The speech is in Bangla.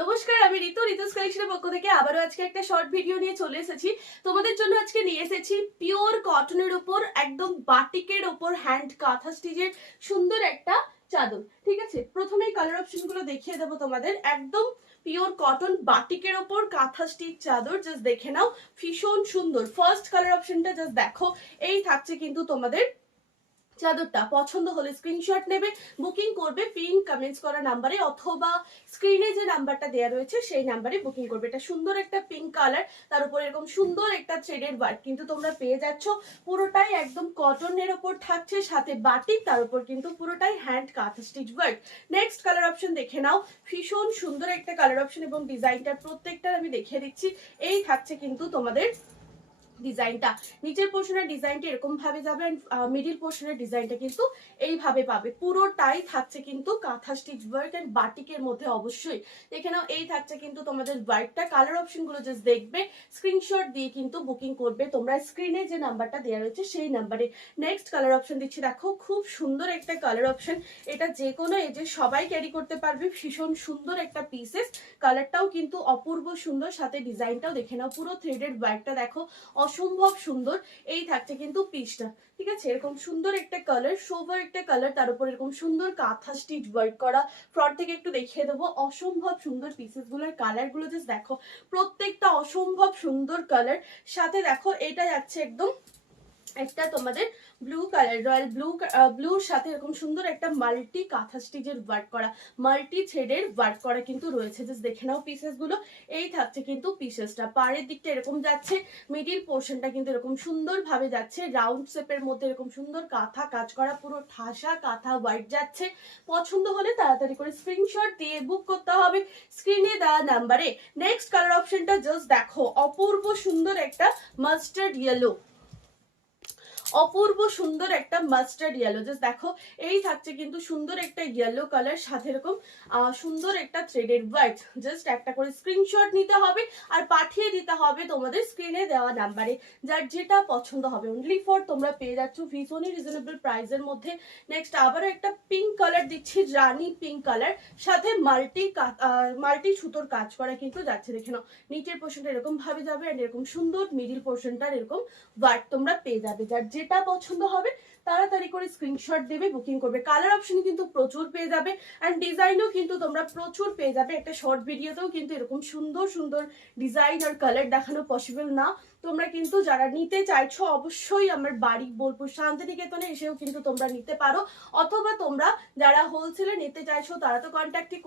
নমস্কার, আমি ঋতু ঋতুস কালেকশনের পক্ষ থেকে আবারও আজকে একটা শর্ট ভিডিও নিয়ে চলে এসেছি। তোমাদের জন্য আজকে নিয়ে এসেছি পিওর কটনের উপর একদম বাটিকের উপর হ্যান্ড কাঁথা স্টিচের সুন্দর একটা চাদর। ঠিক আছে, প্রথমেই কালার অপশন গুলো দেখিয়ে দেবো তোমাদের। একদম পিওর কটন বাটিকের ওপর কাঁথা স্টিচ চাদর, জাস্ট দেখে নাও, ভীষণ সুন্দর। ফার্স্ট কালার অপশনটা জাস্ট দেখো, এই থাকছে কিন্তু তোমাদের চাদরটা। পছন্দ হলে স্ক্রিনশট নেবে, বুকিং করবে পিন কমেন্টস করা নাম্বারে, অথবা স্ক্রিনে যে নাম্বারটা দেওয়া রয়েছে সেই নাম্বারে বুকিং করবে। এটা সুন্দর একটা পিঙ্ক কালার, তার উপর এরকম সুন্দর একটা থ্রেডের ওয়ার্ক কিন্তু তোমরা পেয়ে যাচ্ছ। পুরোটাই একদম কটনের ওপর থাকছে, সাথে বাটিক, তার উপর কিন্তু পুরোটাই হ্যান্ড কাঁথা stitch work. Next colour option দেখে নাও, ভীষণ সুন্দর একটা কালার অপশন এবং ডিজাইনটার প্রত্যেকটার আমি দেখিয়ে দিচ্ছি। এই থাকছে কিন্তু তোমাদের ডিজাইনটা, নিচের পোর্শনের ডিজাইনটা এরকম ভাবে যাবে, মিডিল পোর্শনের ডিজাইনটা কিন্তু এইভাবে পাবে। পুরোটাই থাকছে কিন্তু কাঁথা স্টিচ ওয়ার্ক এন্ড বাটিকের মধ্যে। অবশ্যই দেখে নাও, এই থাকছে কিন্তু তোমাদের ওয়ার্কটা। কালার অপশন গুলো জাস্ট দেখবে, স্ক্রিনশট দিয়ে কিন্তু বুকিং করবে তোমরা স্ক্রিনে যে নাম্বারটা দেওয়া রয়েছে সেই নাম্বারে। নেক্সট কালার অপশন দিচ্ছি, দেখো খুব সুন্দর একটা কালার অপশন। এটা যে কোনো এজে সবাই ক্যারি করতে পারবে, ভীষণ সুন্দর একটা পিসেস। কালারটাও কিন্তু অপূর্ব সুন্দর, সাথে ডিজাইনটাও দেখে নাও, পুরো থ্রেডেড ওয়ার্কটা দেখো, অসম্ভব সুন্দর। এই থাকছে কিন্তু পিসটা। ঠিক আছে, এরকম সুন্দর একটা কালার, সোভার একটা কালার, তার উপর এরকম সুন্দর কাঁথা স্টিচ ওয়ার্ক করা। ফ্রন্ট থেকে একটু দেখিয়ে দেবো, অসম্ভব সুন্দর পিসেস গুলোর কালার গুলো জাস্ট দেখো, প্রত্যেকটা অসম্ভব সুন্দর কালার। সাথে দেখো এটা যাচ্ছে একদম একটা তোমাদের ব্লু কালার, রয়্যাল ব্লুর সাথে এরকম সুন্দর একটা মাল্টি কাঁথা স্টিচের ওয়ার্ক করা, মাল্টি থ্রেডের ওয়ার্ক করা কিন্তু রয়েছে। জাস্ট দেখে নাও পিসেস গুলো। এই থাকছে কিন্তু পিসেসটা, পাড়ের দিকটা এরকম যাচ্ছে, মিডিল পোর্শনটা কিন্তু এরকম সুন্দর ভাবে যাচ্ছে, রাউন্ড শেপের মধ্যে এরকম সুন্দর কাঁথা কাজ করা, পুরো ঠাসা কাঁথা ওয়ার্ক যাচ্ছে। পছন্দ হলে তাড়াতাড়ি করে স্ক্রিনশট দিয়ে বুক করতে হবে স্ক্রিনে দেওয়া নাম্বারে। নেক্সট কালার অপশনটা জাস্ট দেখো, অপূর্ব সুন্দর একটা মাস্টার্ড ইয়েলো, অপূর্ব সুন্দর একটা মাস্টার্ড ইয়েলো। জাস্ট দেখো, এই থাকছে কিন্তু সুন্দর একটা ইয়েলো কালার, সাথে এরকম সুন্দর একটা থ্রেডের ওয়ার্ক। জাস্ট একটা করে স্ক্রিনশট নিতে হবে আর পাঠিয়ে দিতে হবে তোমাদের স্ক্রিনে দেওয়া নাম্বারে, যার যেটা পছন্দ হবে। অনলি ফর তোমরা পেয়ে যাচ্ছ ভীষণই রিজনেবল প্রাইসের মধ্যে। নেক্সট আবারও একটা পিঙ্ক কালার দিচ্ছি, রানি পিঙ্ক কালার, সাথে মাল্টি সুতোর কাজ করা কিন্তু যাচ্ছে। দেখে নাও, নিচের পোর্শনটা এরকম ভাবে যাবে, আর এরকম সুন্দর মিডিল পোর্শনটার এরকম ওয়ার্ক তোমরা পেয়ে যাবে। যার যেটা পছন্দ হবে তাড়াতাড়ি করে স্ক্রিনশট দেবে, বুকিং করবে। কালার অপশন কিন্তু প্রচুর পেয়ে যাবে, এন্ড ডিজাইনও কিন্তু তোমরা প্রচুর পেয়ে যাবে। একটা শর্ট ভিডিওতেও কিন্তু এরকম সুন্দর সুন্দর ডিজাইন আর কালার দেখানো পসিবল না। তোমরা কিন্তু যারা নিতে চাইছো অবশ্যই আমার বাড়ি বোলপুর শান্তিনিকেতনে এসেও কিন্তু তোমরা নিতে পারো, অথবা তোমরা যারা হোলসেলে নিতে চাইছো তারা তো কন্ট্যাক্টই